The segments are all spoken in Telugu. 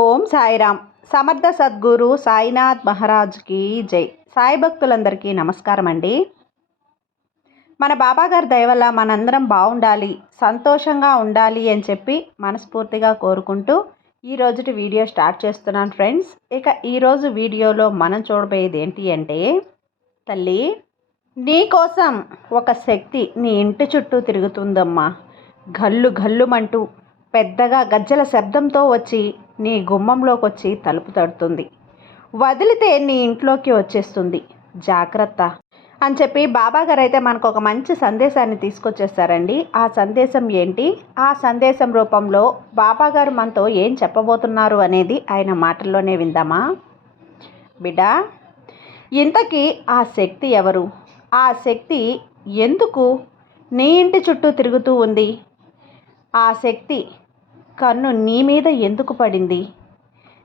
ఓం సాయిరామ్. సమర్థ సద్గురు సాయినాథ్ మహారాజ్కి జై. సాయి భక్తులందరికీ నమస్కారం అండి. మన బాబాగారి దయ వల్ల మనందరం బాగుండాలి సంతోషంగా ఉండాలి అని చెప్పి మనస్ఫూర్తిగా కోరుకుంటూ ఈ రోజుటి వీడియో స్టార్ట్ చేస్తున్నాను ఫ్రెండ్స్. ఇక ఈరోజు వీడియోలో మనం చూడబోయేది ఏంటి అంటే తల్లి నీకోసం ఒక శక్తి నీ ఇంటి చుట్టూ తిరుగుతుందమ్మా. గల్లు గల్లుమంటూ పెద్దగా గజ్జల శబ్దంతో వచ్చి నీ గుమ్మంలోకి వచ్చి తలుపు తడుతుంది. వదిలితే నీ ఇంట్లోకి వచ్చేస్తుంది. జాగ్రత్త అని చెప్పి బాబాగారు అయితే మనకు ఒక మంచి సందేశాన్ని తీసుకొచ్చేస్తారండి. ఆ సందేశం ఏంటి? ఆ సందేశం రూపంలో బాబాగారు మనతో ఏం చెప్పబోతున్నారు అనేది ఆయన మాటల్లోనే విందామా? బిడ్డ ఇంతకీ ఆ శక్తి ఎవరు? ఆ శక్తి ఎందుకు నీ ఇంటి చుట్టూ తిరుగుతూ ఉంది? ఆ శక్తి కన్ను నీ మీద ఎందుకు పడింది?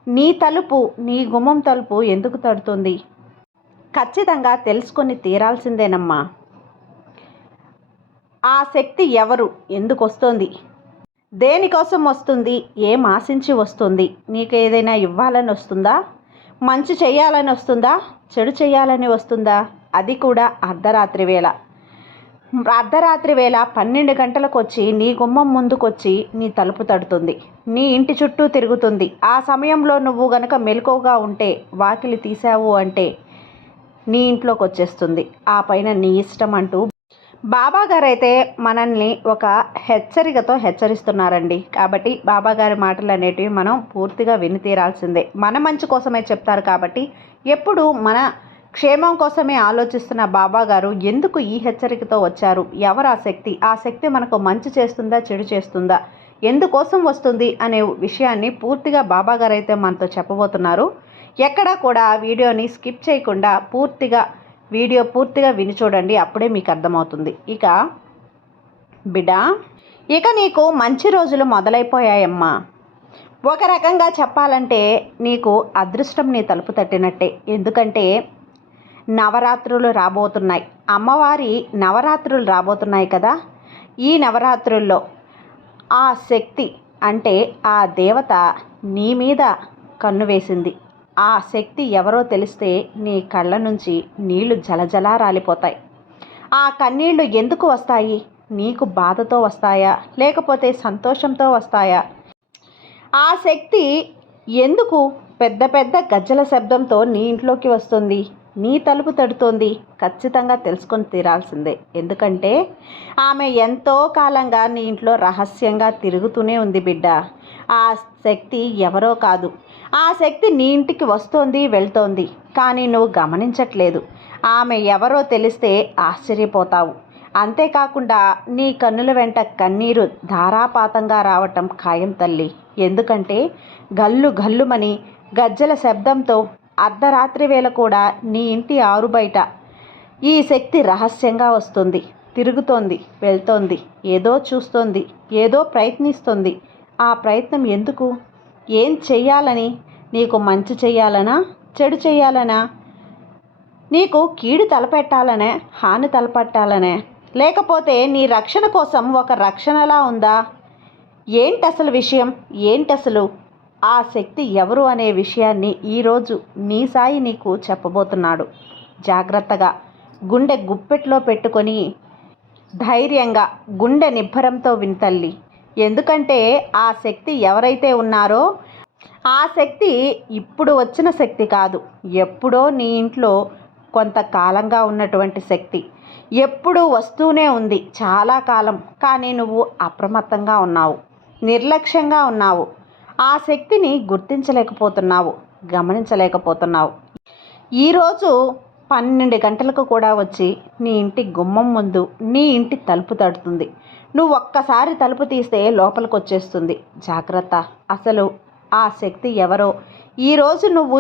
నీ తలుపు నీ గుమ్మం తలుపు ఎందుకు తడుతుంది? ఖచ్చితంగా తెలుసుకొని తీరాల్సిందేనమ్మా. ఆ శక్తి ఎవరు? ఎందుకు వస్తుంది దేనికోసం వస్తుంది? ఏం ఆశించి వస్తుంది? నీకు ఏదైనా ఇవ్వాలని వస్తుందా? మంచి చేయాలని వస్తుందా? చెడు చేయాలని వస్తుందా? అది కూడా అర్ధరాత్రి వేళ. అర్ధరాత్రి వేళ పన్నెండు గంటలకు వచ్చి నీ గుమ్మం ముందుకొచ్చి నీ తలుపు తడుతుంది. నీ ఇంటి చుట్టూ తిరుగుతుంది. ఆ సమయంలో నువ్వు గనక మెలకువగా ఉంటే వాకిలి తీసావు అంటే నీ ఇంట్లోకి వచ్చేస్తుంది ఆ పైన నీ ఇష్టం అంటూ బాబాగారైతే మనల్ని ఒక హెచ్చరికతో హెచ్చరిస్తున్నారండి. కాబట్టి బాబాగారి మాటలు అనేటివి మనం పూర్తిగా విని తీరాల్సిందే. మన మంచి కోసమే చెప్తారు కాబట్టి ఎప్పుడు మన క్షేమం కోసమే ఆలోచిస్తున్న బాబా గారు ఎందుకు ఈ హెచ్చరికతో వచ్చారు? ఎవరు ఆ శక్తి? ఆ శక్తి మనకు మంచి చేస్తుందా చెడు చేస్తుందా? ఎందుకోసం వస్తుంది అనే విషయాన్ని పూర్తిగా బాబా గారు అయితే మనతో చెప్పబోతున్నారు. ఎక్కడా కూడా వీడియోని స్కిప్ చేయకుండా పూర్తిగా వీడియో పూర్తిగా విని చూడండి అప్పుడే మీకు అర్థమవుతుంది. ఇక బిడ్డ ఇక నీకు మంచి రోజులు మొదలైపోయాయమ్మా. ఒక రకంగా చెప్పాలంటే నీకు అదృష్టం నీ తలుపు తట్టినట్టే. ఎందుకంటే నవరాత్రులు రాబోతున్నాయి. అమ్మవారి నవరాత్రులు రాబోతున్నాయి కదా? ఈ నవరాత్రుల్లో ఆ శక్తి అంటే ఆ దేవత నీ మీద కన్ను వేసింది. ఆ శక్తి ఎవరో తెలిస్తే నీ కళ్ళ నుంచి నీళ్ళు జలజలా రాలిపోతాయి. ఆ కన్నీళ్ళు ఎందుకు వస్తాయి? నీకు బాధతో వస్తాయా? లేకపోతే సంతోషంతో వస్తాయా? ఆ శక్తి ఎందుకు పెద్ద పెద్ద గజ్జల శబ్దంతో నీ ఇంట్లోకి వస్తుంది? నీ తలుపు తడుతోంది. ఖచ్చితంగా తెలుసుకొని తీరాల్సిందే. ఎందుకంటే ఆమె ఎంతో కాలంగా నీ ఇంట్లో రహస్యంగా తిరుగుతూనే ఉంది బిడ్డ. ఆ శక్తి ఎవరో కాదు. ఆ శక్తి నీ ఇంటికి వస్తోంది వెళ్తోంది. కానీ నువ్వు గమనించట్లేదు. ఆమె ఎవరో తెలిస్తే ఆశ్చర్యపోతావు. అంతేకాకుండా నీ కన్నుల వెంట కన్నీరు ధారాపాతంగా రావటం ఖాయం తల్లి. ఎందుకంటే గల్లు గల్లుమని గజ్జల శబ్దంతో అర్ధరాత్రి వేళ కూడా నీ ఇంటి ఆరు బయట. ఈ శక్తి రహస్యంగా వస్తుంది. తిరుగుతోంది వెళ్తోంది ఏదో చూస్తోంది ఏదో ప్రయత్నిస్తుంది. ఆ ప్రయత్నం ఎందుకు? ఏం చెయ్యాలని? నీకు మంచి చెయ్యాలనా? చెడు చెయ్యాలనా? నీకు కీడు తలపెట్టాలనే? హాని తలపెట్టాలనే? లేకపోతే నీ రక్షణ కోసం ఒక రక్షణలా ఉందా? ఏంటి అసలు విషయం? ఏంటి అసలు ఆ శక్తి ఎవరు అనే విషయాన్ని ఈరోజు నీ సాయి నీకు చెప్పబోతున్నాడు. జాగ్రత్తగా గుండె గుప్పెట్లో పెట్టుకొని ధైర్యంగా గుండె నిబ్బరంతో వింతల్లి ఎందుకంటే ఆ శక్తి ఎవరైతే ఉన్నారో ఆ శక్తి ఇప్పుడు వచ్చిన శక్తి కాదు. ఎప్పుడో నీ ఇంట్లో కొంతకాలంగా ఉన్నటువంటి శక్తి. ఎప్పుడూ వస్తూనే ఉంది. చాలా కాలం. కానీ నువ్వు అప్రమత్తంగా ఉన్నావు. నిర్లక్ష్యంగా ఉన్నావు. ఆ శక్తిని గుర్తించలేకపోతున్నావు గమనించలేకపోతున్నావు. ఈరోజు పన్నెండు గంటలకు కూడా వచ్చి నీ ఇంటి గుమ్మం ముందు నీ ఇంటి తలుపు తడుతుంది. నువ్వు ఒక్కసారి తలుపు తీస్తే లోపలికి వచ్చేస్తుంది జాగ్రత్త. అసలు ఆ శక్తి ఎవరో ఈరోజు నువ్వు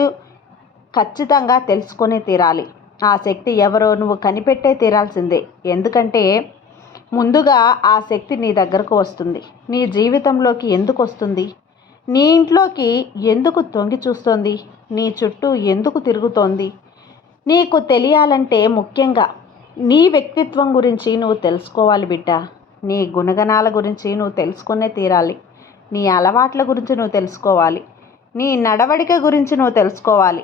ఖచ్చితంగా తెలుసుకొని తీరాలి. ఆ శక్తి ఎవరో నువ్వు కనిపెట్టే తీరాల్సిందే. ఎందుకంటే ముందుగా ఆ శక్తి నీ దగ్గరకు వస్తుంది. నీ జీవితంలోకి ఎందుకు వస్తుంది? నీ ఇంట్లోకి ఎందుకు తొంగి చూస్తోంది? నీ చుట్టూ ఎందుకు తిరుగుతోంది? నీకు తెలియాలంటే ముఖ్యంగా నీ వ్యక్తిత్వం గురించి నువ్వు తెలుసుకోవాలి బిడ్డ. నీ గుణగణాల గురించి నువ్వు తెలుసుకునే తీరాలి. నీ అలవాట్ల గురించి నువ్వు తెలుసుకోవాలి. నీ నడవడిక గురించి నువ్వు తెలుసుకోవాలి.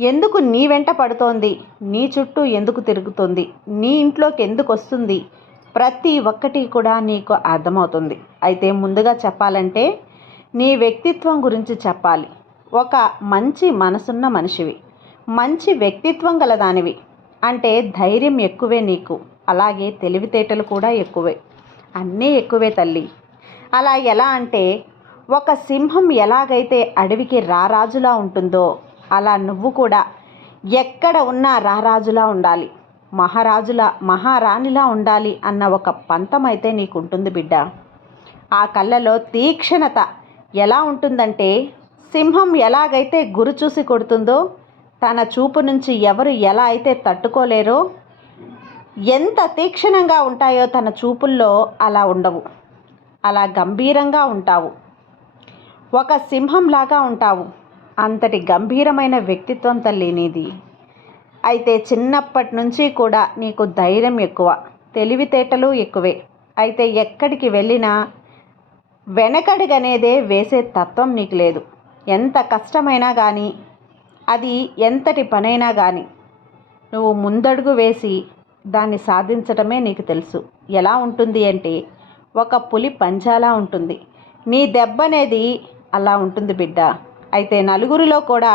ఎందుకు నీ వెంట పడుతోంది? నీ చుట్టూ ఎందుకు తిరుగుతుంది? నీ ఇంట్లోకి ఎందుకు వస్తుంది? ప్రతి ఒక్కటి కూడా నీకు అర్థమవుతుంది. అయితే ముందుగా చెప్పాలంటే నీ వ్యక్తిత్వం గురించి చెప్పాలి. ఒక మంచి మనసున్న మనిషివి. మంచి వ్యక్తిత్వం గలదానివి. అంటే ధైర్యం ఎక్కువే నీకు. అలాగే తెలివితేటలు కూడా ఎక్కువే. అన్నీ ఎక్కువే తల్లి. అలా ఎలా అంటే ఒక సింహం ఎలాగైతే అడవికి రారాజులా ఉంటుందో అలా నువ్వు కూడా ఎక్కడ ఉన్నా రారాజులా ఉండాలి. మహారాజులా మహారాణిలా ఉండాలి అన్న ఒక పంతం అయితే నీకు ఉంటుంది బిడ్డ. ఆ కళ్ళలో తీక్షణత ఎలా ఉంటుందంటే సింహం ఎలాగైతే గురి చూసి కొడుతుందో తన చూపు నుంచి ఎవరు ఎలా అయితే తట్టుకోలేరో ఎంత తీక్షణంగా ఉంటాయో తన చూపుల్లో అలా ఉండవు. అలా గంభీరంగా ఉంటావు. ఒక సింహంలాగా ఉంటావు. అంతటి గంభీరమైన వ్యక్తిత్వం తల్లి నీది. అయితే చిన్నప్పటి నుంచి కూడా నీకు ధైర్యం ఎక్కువ తెలివితేటలు ఎక్కువే. అయితే ఎక్కడికి వెళ్ళినా వెనకడుగనేదే వేసే తత్వం నీకు లేదు. ఎంత కష్టమైనా కానీ అది ఎంతటి పనైనా కానీ నువ్వు ముందడుగు వేసి దాన్ని సాధించడమే నీకు తెలుసు. ఎలా ఉంటుంది అంటే ఒక పులి పంజాలా ఉంటుంది. నీ దెబ్బ అనేది అలా ఉంటుంది బిడ్డ. అయితే నలుగురిలో కూడా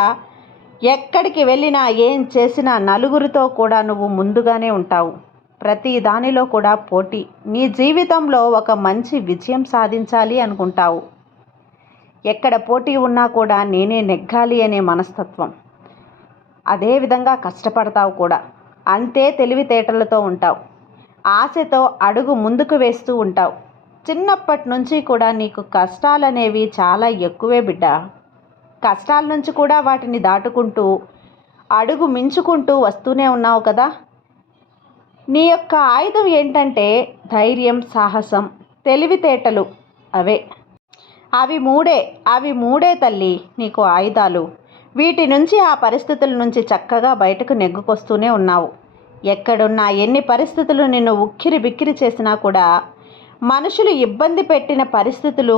ఎక్కడికి వెళ్ళినా ఏం చేసినా నలుగురితో కూడా నువ్వు ముందుగానే ఉంటావు. ప్రతి దానిలో కూడా పోటీ. నీ జీవితంలో ఒక మంచి విజయం సాధించాలి అనుకుంటావు. ఎక్కడ పోటీ ఉన్నా కూడా నేనే నెగ్గాలి అనే మనస్తత్వం. అదేవిధంగా కష్టపడతావు కూడా. అంతే తెలివితేటలతో ఉంటావు. ఆశతో అడుగు ముందుకు వేస్తూ ఉంటావు. చిన్నప్పటి నుంచి కూడా నీకు కష్టాలనేవి చాలా ఎక్కువే బిడ్డ. కష్టాల నుంచి కూడా వాటిని దాటుకుంటూ అడుగు మించుకుంటూ వస్తూనే ఉన్నావు కదా? నీ యొక్క ఆయుధం ఏంటంటే ధైర్యం సాహసం తెలివితేటలు అవే. అవి మూడే అవి మూడే తల్లి నీకు ఆయుధాలు. వీటి నుంచి ఆ పరిస్థితుల నుంచి చక్కగా బయటకు నెగ్గుకొస్తూనే ఉన్నావు. ఎక్కడున్నా ఎన్ని పరిస్థితులు నిన్ను ఉక్కిరి బిక్కిరి చేసినా కూడా మనుషులు ఇబ్బంది పెట్టిన పరిస్థితులు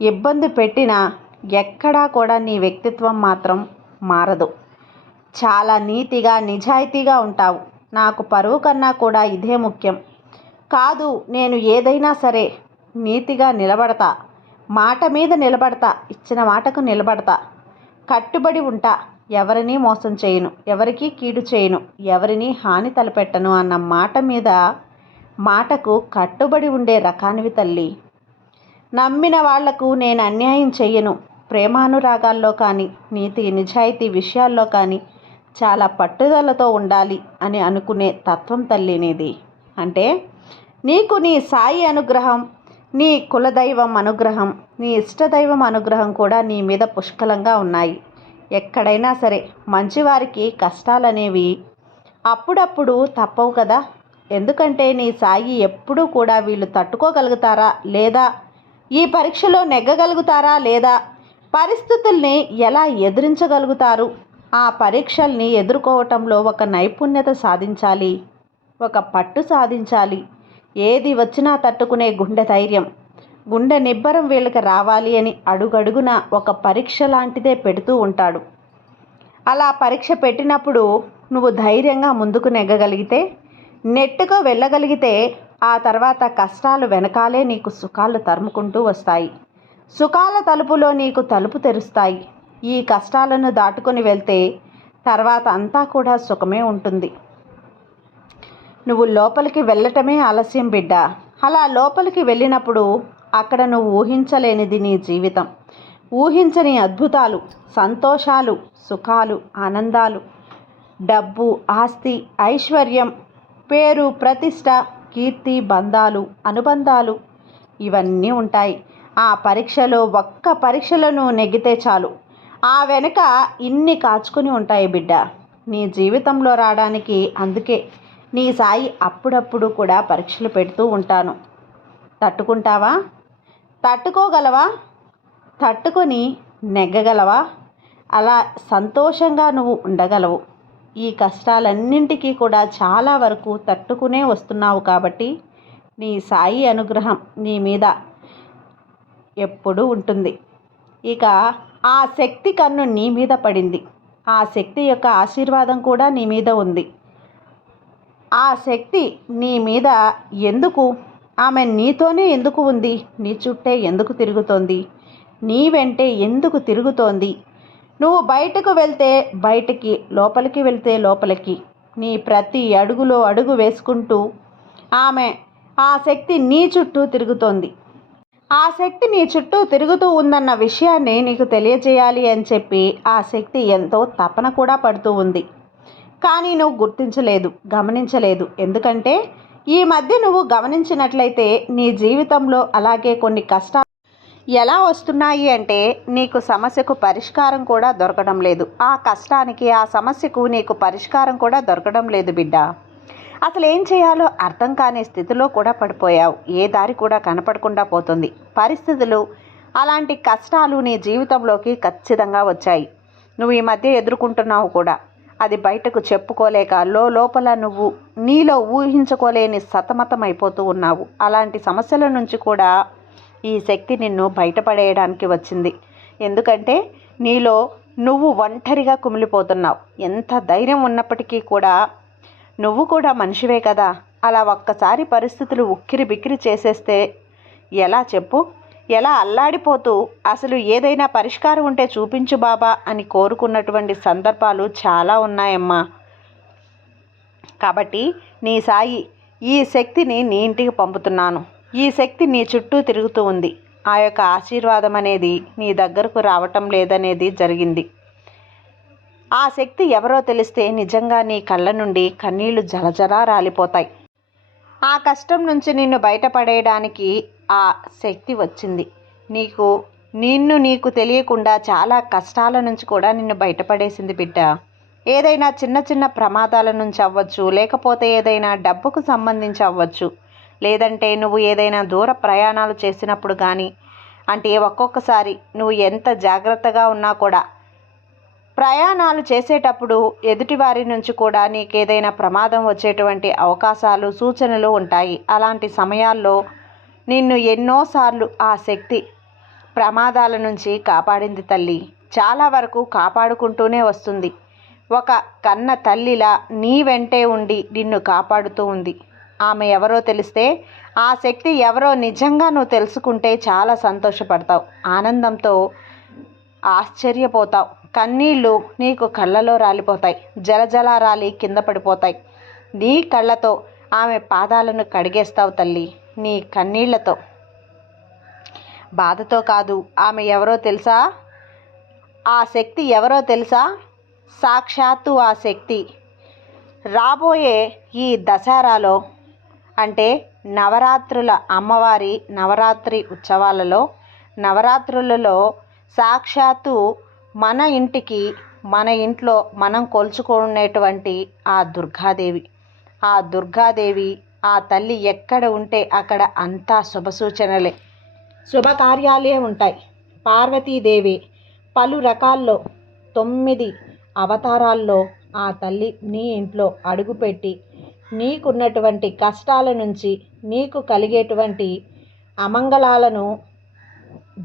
ఇబ్బంది పెట్టినా ఎక్కడా కూడా నీ వ్యక్తిత్వం మాత్రం మారదు. చాలా నీతిగా నిజాయితీగా ఉంటావు. నాకు పరువు కన్నా కూడా ఇదే ముఖ్యం. కాదు నేను ఏదైనా సరే నీతిగా నిలబడతా. మాట మీద నిలబడతా. ఇచ్చిన మాటకు నిలబడతా. కట్టుబడి ఉంటా. ఎవరిని మోసం చేయను. ఎవరికి కీడు చేయను. ఎవరిని హాని తలపెట్టను అన్న మాట మీద మాటకు కట్టుబడి ఉండే రకానివి తల్లి. నమ్మిన వాళ్ళకు నేను అన్యాయం చెయ్యను. ప్రేమానురాగాల్లో కానీ నీతి నిజాయితీ విషయాల్లో కానీ చాలా పట్టుదలతో ఉండాలి అని అనుకునే తత్వం తల్లినిది. అంటే నీకు నీ సాయి అనుగ్రహం నీ కులదైవం అనుగ్రహం నీ ఇష్టదైవం అనుగ్రహం కూడా నీ మీద పుష్కలంగా ఉన్నాయి. ఎక్కడైనా సరే మంచివారికి కష్టాలనేవి అప్పుడప్పుడు తప్పవు కదా. ఎందుకంటే నీ సాయి ఎప్పుడూ కూడా వీళ్ళు తట్టుకోగలుగుతారా లేదా? ఈ పరీక్షలో నెగ్గగలుగుతారా లేదా? పరిస్థితుల్ని ఎలా ఎదిరించగలుగుతారు? ఆ పరీక్షల్ని ఎదుర్కోవటంలో ఒక నైపుణ్యత సాధించాలి. ఒక పట్టు సాధించాలి. ఏది వచ్చినా తట్టుకునే గుండె ధైర్యం. గుండె నిబ్బరం వీళ్ళకి రావాలి అని అడుగడుగున ఒక పరీక్ష లాంటిదే పెడుతూ ఉంటాడు. అలా పరీక్ష పెట్టినప్పుడు నువ్వు ధైర్యంగా ముందుకు నెగ్గగలిగితే నెట్టుకు వెళ్ళగలిగితే ఆ తర్వాత కష్టాలు వెనకాలే నీకు సుఖాలు తరుముకుంటూ వస్తాయి. సుఖాల తలుపులో నీకు తలుపు తెరుస్తాయి. ఈ కష్టాలను దాటుకొని వెళ్తే తర్వాత అంతా కూడా సుఖమే ఉంటుంది. నువ్వు లోపలికి వెళ్ళటమే ఆలస్యం బిడ్డ. అలా లోపలికి వెళ్ళినప్పుడు అక్కడ నువ్వు ఊహించలేనిది నీ జీవితం. ఊహించని అద్భుతాలు సంతోషాలు సుఖాలు ఆనందాలు. డబ్బు ఆస్తి ఐశ్వర్యం పేరు ప్రతిష్ట కీర్తి బంధాలు అనుబంధాలు ఇవన్నీ ఉంటాయి. ఆ పరీక్షలో ఒక్క పరీక్షలను నెగ్గితే చాలు. ఆ వెనుక ఇన్ని కాచుకుని ఉంటాయి బిడ్డ. నీ జీవితంలో రావడానికి అందుకే నీ సాయి అప్పుడప్పుడు కూడా పరీక్షలు పెడుతూ ఉంటాను. తట్టుకుంటావా? తట్టుకోగలవా? తట్టుకొని నెగ్గగలవా? అలా సంతోషంగా నువ్వు ఉండగలవు. ఈ కష్టాలన్నింటికీ కూడా చాలా వరకు తట్టుకునే వస్తున్నావు కాబట్టి నీ సాయి అనుగ్రహం నీ మీద ఎప్పుడూ ఉంటుంది. ఇక ఆ శక్తి కన్ను నీ మీద పడింది. ఆ శక్తి యొక్క ఆశీర్వాదం కూడా నీ మీద ఉంది. ఆ శక్తి నీ మీద ఎందుకు? ఆమె నీతోనే ఎందుకు ఉంది? నీ చుట్టే ఎందుకు తిరుగుతోంది? నీ వెంటే ఎందుకు తిరుగుతోంది? నువ్వు బయటకు వెళ్తే బయటికి లోపలికి వెళ్తే లోపలికి నీ ప్రతి అడుగులో అడుగు వేసుకుంటూ ఆమె ఆ శక్తి నీ చుట్టూ తిరుగుతోంది. ఆ శక్తి నీ చుట్టూ తిరుగుతూ ఉందన్న విషయాన్ని నీకు తెలియజేయాలి అని చెప్పి ఆ శక్తి ఎంతో తపన కూడా పడుతూ ఉంది. కానీ నువ్వు గుర్తించలేదు గమనించలేదు. ఎందుకంటే ఈ మధ్య నువ్వు గమనించినట్లయితే నీ జీవితంలో అలాగే కొన్ని కష్టాలు ఎలా వస్తున్నాయి అంటే నీకు సమస్యకు పరిష్కారం కూడా దొరకడం లేదు. ఆ కష్టానికి ఆ సమస్యకు నీకు పరిష్కారం కూడా దొరకడం లేదు బిడ్డ. అసలు ఏం చేయాలో అర్థం కాని స్థితిలో కూడా పడిపోయావు. ఏ దారి కూడా కనపడకుండా పోతుంది. పరిస్థితులు అలాంటి కష్టాలు నీ జీవితంలోకి ఖచ్చితంగా వచ్చాయి. నువ్వు ఈ మధ్య ఎదుర్కొంటున్నావు కూడా. అది బయటకు చెప్పుకోలేక లో లోపల నువ్వు నీలో ఊహించుకోలేని సతమతం అయిపోతూ ఉన్నావు. అలాంటి సమస్యల నుంచి కూడా ఈ శక్తి నిన్ను బయటపడేయడానికి వచ్చింది. ఎందుకంటే నీలో నువ్వు ఒంటరిగా కుమిలిపోతున్నావు. ఎంత ధైర్యం ఉన్నప్పటికీ కూడా నువ్వు కూడా మనిషివే కదా. అలా ఒక్కసారి పరిస్థితులు ఉక్కిరి బిక్కిరి చేసేస్తే ఎలా చెప్పు? ఎలా అల్లాడిపోతూ అసలు ఏదైనా పరిష్కారం ఉంటే చూపించు బాబా అని కోరుకున్నటువంటి సందర్భాలు చాలా ఉన్నాయమ్మా. కాబట్టి నీ సాయి ఈ శక్తిని నీ ఇంటికి పంపుతున్నాను. ఈ శక్తి నీ చుట్టూ తిరుగుతూ ఉంది. ఆ యొక్క ఆశీర్వాదం అనేది నీ దగ్గరకు రావటం లేదనేది జరిగింది. ఆ శక్తి ఎవరో తెలిస్తే నిజంగా నీ కళ్ళ నుండి కన్నీళ్ళు జలజలా రాలిపోతాయి. ఆ కష్టం నుంచి నిన్ను బయటపడేయడానికి ఆ శక్తి వచ్చింది. నీకు నిన్ను నీకు తెలియకుండా చాలా కష్టాల నుంచి కూడా నిన్ను బయటపడేసింది బిడ్డ. ఏదైనా చిన్న చిన్న ప్రమాదాల నుంచి అవ్వచ్చు లేకపోతే ఏదైనా డబ్బుకు సంబంధించి అవ్వచ్చు. లేదంటే నువ్వు ఏదైనా దూర ప్రయాణాలు చేసినప్పుడు కానీ అంటే ఒక్కొక్కసారి నువ్వు ఎంత జాగ్రత్తగా ఉన్నా కూడా ప్రయాణాలు చేసేటప్పుడు ఎదుటివారి నుంచి కూడా నీకేదైనా ప్రమాదం వచ్చేటువంటి అవకాశాలు సూచనలు ఉంటాయి. అలాంటి సమయాల్లో నిన్ను ఎన్నోసార్లు ఆ శక్తి ప్రమాదాల నుంచి కాపాడింది తల్లి. చాలా వరకు కాపాడుకుంటూనే వస్తుంది. ఒక కన్న తల్లిలా నీ వెంటే ఉండి నిన్ను కాపాడుతూ ఉంది. ఆమె ఎవరో తెలిస్తే ఆ శక్తి ఎవరో నిజంగా నువ్వు తెలుసుకుంటే చాలా సంతోషపడతావు. ఆనందంతో ఆశ్చర్యపోతావు. కన్నీళ్ళు నీకు కళ్ళలో రాలిపోతాయి. జలజల రాలి కింద పడిపోతాయి. నీ కళ్ళతో ఆమె పాదాలను కడిగేస్తావు తల్లి. నీ కన్నీళ్ళతో. బాధతో కాదు. ఆమె ఎవరో తెలుసా? ఆ శక్తి ఎవరో తెలుసా? సాక్షాత్తు ఆ శక్తి. రాబోయే ఈ దసరాలో అంటే నవరాత్రుల అమ్మవారి నవరాత్రి ఉత్సవాలలో నవరాత్రులలో సాక్షాత్తు మన ఇంటికి మన ఇంట్లో మనం కొలుచుకునేటువంటి ఆ దుర్గాదేవి. ఆ దుర్గాదేవి ఆ తల్లి ఎక్కడ ఉంటే అక్కడ అంతా శుభసూచనలే శుభకార్యాలే ఉంటాయి. పార్వతీదేవి పలు రకాల్లో తొమ్మిది అవతారాల్లో ఆ తల్లి నీ ఇంట్లో అడుగుపెట్టి నీకున్నటువంటి కష్టాల నుంచి నీకు కలిగేటువంటి అమంగళాలను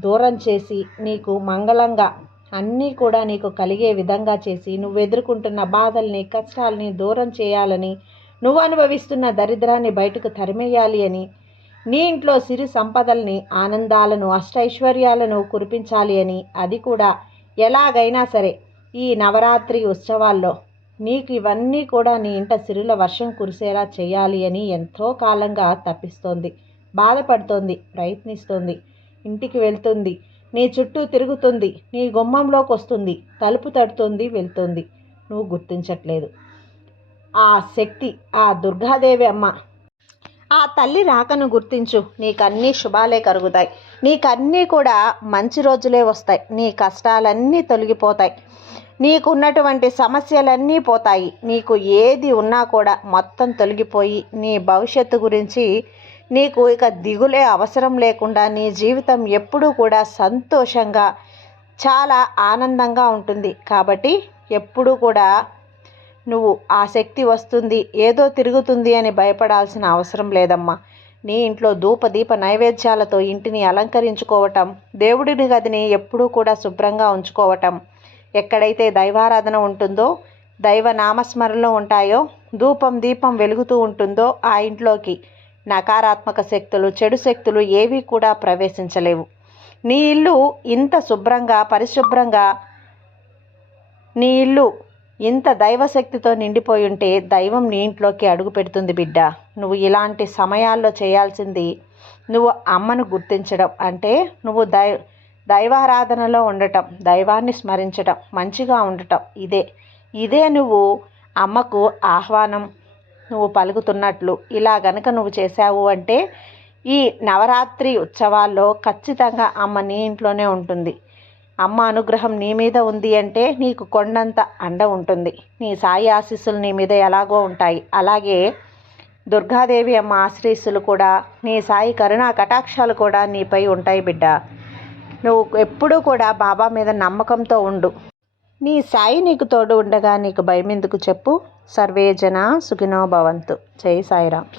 దూరం చేసి నీకు మంగళంగా అన్నీ కూడా నీకు కలిగే విధంగా చేసి నువ్వు ఎదుర్కొంటున్న బాధల్ని కష్టాలని దూరం చేయాలని నువ్వు అనుభవిస్తున్న దరిద్రాన్ని బయటకు తరిమేయాలి అని నీ ఇంట్లో సిరి సంపదల్ని ఆనందాలను అష్టైశ్వర్యాలను కురిపించాలి అని అది కూడా ఎలాగైనా సరే ఈ నవరాత్రి ఉత్సవాల్లో నీకు ఇవన్నీ కూడా నీ ఇంట సిరుల వర్షం కురిసేలా చేయాలి అని ఎంతో కాలంగా తప్పిస్తోంది బాధపడుతోంది ప్రయత్నిస్తోంది ఇంటికి వెళ్తుంది. నీ చుట్టూ తిరుగుతుంది నీ గుమ్మంలోకి వస్తుంది తలుపు తడుతుంది వెళ్తుంది. నువ్వు గుర్తించట్లేదు. ఆ శక్తి ఆ దుర్గాదేవి అమ్మ. ఆ తల్లి రాకను గుర్తించు. నీకన్నీ శుభాలే కరుగుతాయి. నీకన్నీ కూడా మంచి రోజులే వస్తాయి. నీ కష్టాలన్నీ తొలగిపోతాయి. నీకున్నటువంటి సమస్యలన్నీ పోతాయి. నీకు ఏది ఉన్నా కూడా మొత్తం తొలగిపోయి నీ భవిష్యత్తు గురించి నీకు ఇక దిగులే అవసరం లేకుండా నీ జీవితం ఎప్పుడూ కూడా సంతోషంగా చాలా ఆనందంగా ఉంటుంది. కాబట్టి ఎప్పుడూ కూడా నువ్వు ఆ శక్తి వస్తుంది ఏదో తిరుగుతుంది అని భయపడాల్సిన అవసరం లేదమ్మా. నీ ఇంట్లో ధూప దీప నైవేద్యాలతో ఇంటిని అలంకరించుకోవటం దేవుడిని గదిని ఎప్పుడూ కూడా శుభ్రంగా ఉంచుకోవటం ఎక్కడైతే దైవారాధన ఉంటుందో దైవ నామస్మరణలో ఉంటాయో ధూపం దీపం వెలుగుతూ ఉంటుందో ఆ ఇంట్లోకి నకారాత్మక శక్తులు చెడు శక్తులు ఏవి కూడా ప్రవేశించలేవు. నీ ఇల్లు ఇంత శుభ్రంగా పరిశుభ్రంగా నీ ఇల్లు ఇంత దైవశక్తితో నిండిపోయి ఉంటే దైవం నీ ఇంట్లోకి అడుగు పెడుతుంది బిడ్డ. నువ్వు ఇలాంటి సమయాల్లో చేయాల్సింది నువ్వు అమ్మను గుర్తించడం. అంటే నువ్వు దై దైవారాధనలో ఉండటం దైవాన్ని స్మరించటం మంచిగా ఉండటం ఇదే. ఇదే నువ్వు అమ్మకు ఆహ్వానం నువ్వు పలుకుతున్నట్లు ఇలా గనక నువ్వు చేశావు అంటే ఈ నవరాత్రి ఉత్సవాల్లో ఖచ్చితంగా అమ్మ నీ ఇంట్లోనే ఉంటుంది. అమ్మ అనుగ్రహం నీ మీద ఉంది అంటే నీకు కొండంత అండ ఉంటుంది. నీ సాయి ఆశీస్సులు నీ మీద ఎలాగో ఉంటాయి. అలాగే దుర్గాదేవి అమ్మ ఆశ్రీస్సులు కూడా నీ సాయి కరుణా కటాక్షాలు కూడా నీపై ఉంటాయి బిడ్డ. నువ్వు ఎప్పుడూ కూడా బాబా మీద నమ్మకంతో ఉండు. నీ సాయి నీకు తోడు ఉండగా నీకు భయం ఎందుకు చెప్పు సర్వేజన సుఖినో భవంతు. జై సాయిరామ్.